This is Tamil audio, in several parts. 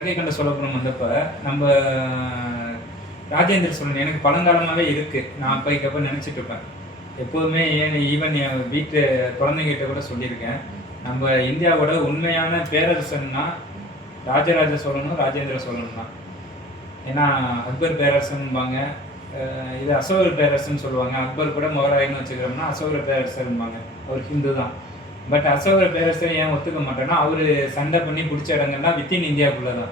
கண்ட சோழபுரம் வந்தப்ப நம்ம ராஜேந்திர சோழன் எனக்கு பழங்காலமாகவே இருக்குது. நான் அப்போ நினச்சிட்டு இருப்பேன். எப்போதுமே ஈவன் என் வீட்டு குழந்தைங்கிட்ட கூட சொல்லியிருக்கேன். நம்ம இந்தியாவோட உண்மையான பேரரசன்னா ராஜராஜ சோழனும் ராஜேந்திர சோழனும் தான். ஏன்னா அக்பர் பேரரசன்பாங்க, இது அசோகர் பேரரசன் சொல்லுவாங்க. அக்பர் கூட மொகராயின்னு வச்சுக்கிறோம்னா அசோகர் பேரரசர்பாங்க. அவர் ஹிந்து தான். பட் அசோகர பேரரசரை ஏன் ஒத்துக்க மாட்டேன்னா அவர் சண்டை பண்ணி பிடிச்ச இடங்கள்லாம் வித்தின் இந்தியாவுக்குள்ளே தான்.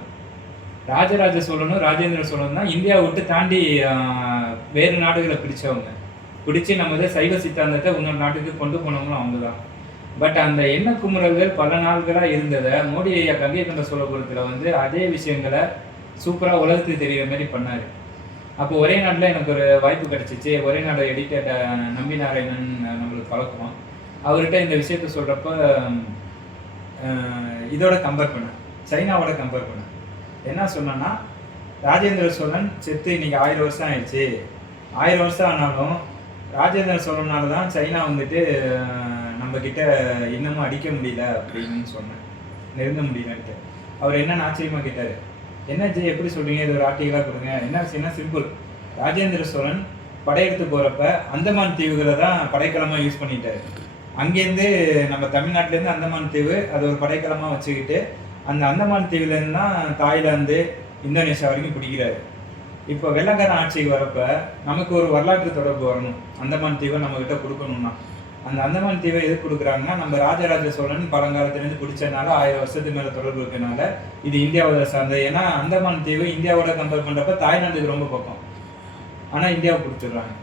ராஜராஜ சோழனும் ராஜேந்திர சோழனும் தான் இந்தியாவை விட்டு தாண்டி வேறு நாடுகளை பிடிச்சவங்க. பிடிச்சி நம்ம சைவ சித்தாந்தத்தை இன்னொரு நாட்டுக்கு கொண்டு போனவங்களும் அவங்க தான். பட் அந்த எண்ண குமுறல்கள் பல நாள்களாக இருந்ததை மோடி ஐயா கங்கை கொண்ட சோழபுரத்தில் அதே விஷயங்களை சூப்பராக உலகத்துக்கு தெரிகிற மாதிரி பண்ணார். அப்போ ஒரே நாட்டில் எனக்கு ஒரு வாய்ப்பு கிடச்சிச்சு. ஒரே நாடு எடிட்டர் நம்பி நாராயணன் நம்மளுக்கு பழக்கம். அவர்கிட்ட இந்த விஷயத்த சொல்கிறப்ப இதோட கம்பேர் பண்ணேன், சைனாவோட கம்பேர் பண்ணேன். என்ன சொன்னேன்னா, ராஜேந்திர சோழன் செத்து இன்னைக்கு 1000 வருஷம் ஆயிடுச்சு. 1000 வருஷம் ஆனாலும் ராஜேந்திர சோழனால தான் சைனா நம்மக்கிட்ட இன்னமும் அடிக்க முடியல அப்படின்னு சொன்னேன், நெருங்க முடியலன்ட்டு. அவர் என்னன்னு ஆச்சரியமாக கேட்டார், என்ன ஜி எப்படி சொல்கிறீங்க, இது ஒரு ஆர்டிகலாக கொடுங்க. என்ன சிம்பிள், ராஜேந்திர சோழன் படையெடுத்து போகிறப்ப அந்தமான் தீவுகளை தான் படைக்கலமாக யூஸ் பண்ணிட்டாரு. அங்கேருந்து நம்ம தமிழ்நாட்டிலேருந்து அந்தமான் தீவு அது ஒரு படைக்கலமாக வச்சுக்கிட்டு அந்த அந்தமான் தீவுலேருந்து தான் தாய்லாந்து இந்தோனேஷியா வரைக்கும் பிடிக்கிறாரு. இப்போ வெள்ளக்காரன் ஆட்சிக்கு வரப்போ நமக்கு ஒரு வரலாற்று தொடர்பு வரணும். அந்தமான் தீவை நம்மக்கிட்ட கொடுக்கணும்னா அந்த அந்தமான் தீவை எது கொடுக்குறாங்கன்னா, நம்ம ராஜராஜ சோழன் பழங்காலத்துலேருந்து பிடிச்சதுனால 1000 வருஷத்துக்கு மேலே தொடர்பு இருக்கிறனால இது இந்தியாவோட சார்ந்தது. ஏன்னா அந்தமான் தீவு இந்தியாவோட கம்பேர் பண்ணுறப்ப தாய்லாந்துக்கு ரொம்ப பக்கம், ஆனால் இந்தியாவை பிடிச்சிடுறாங்க.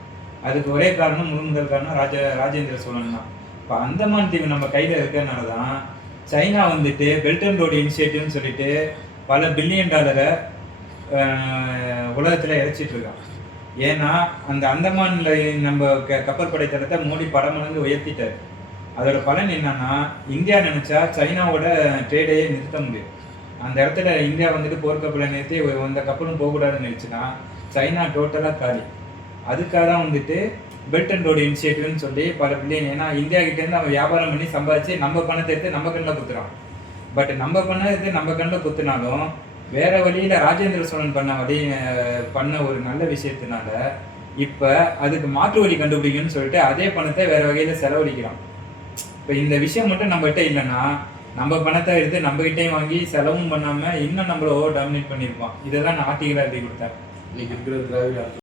அதுக்கு ஒரே காரணம், முதல் காரணம் ராஜேந்திர சோழன் தான். இப்போ அந்தமான் தீவு நம்ம கையில் இருக்கிறதுனால தான் சைனா பெல்ட் அண்ட் ரோடு இனிஷியேட்டிவ்னு சொல்லிட்டு பல $1 பில்லியன் உலகத்தில் இறைச்சிட்டு இருக்கான். ஏன்னா அந்த அந்தமானில் நம்ம கப்பற்படை தளத்தை மோடி படமடங்கு உயர்த்திட்டார். அதோட பலன் என்னன்னா, இந்தியா நினச்சா சைனாவோட ட்ரேடையே நிறுத்த முடியும். அந்த இடத்துல இந்தியா போர்க்கப்பலை நிறுத்தி எந்த கப்பலும் போகக்கூடாதுன்னு நினச்சுன்னா சைனா டோட்டலாக காலி. அதுக்காக தான் பெல்ட் அண்ட் ரோடு இனிஷியேட்டிவ்னு சொல்லி பல பில்லியன். ஏன்னா இந்தியா கிட்டேருந்து அவன் வியாபாரம் பண்ணி சம்பாதிச்சு நம்ம பணத்தை எடுத்து நம்ம கண்ணில் குத்துறான். பட் நம்ம பண்ணது நம்ம கண்ணில் குத்துனாலும் வேற வழியில் ராஜேந்திர சோழன் பண்ண ஒரு நல்ல விஷயத்தினால இப்போ அதுக்கு மாற்று வழி கண்டுபிடிக்கணும்னு சொல்லிட்டு அதே பணத்தை வேற வகையில் செலவழிக்கிறான். இப்போ இந்த விஷயம் மட்டும் நம்மகிட்ட இல்லைன்னா நம்ம பணத்தை எடுத்து நம்மகிட்டையும் வாங்கி செலவும் பண்ணாமல் இன்னும் நம்மளை ஓவர் டாமினேட் பண்ணியிருப்பான். இதை தான் நான் ஆர்டிகலாக எழுதி கொடுத்தேன். இன்னைக்கு இருக்கிற திராவிட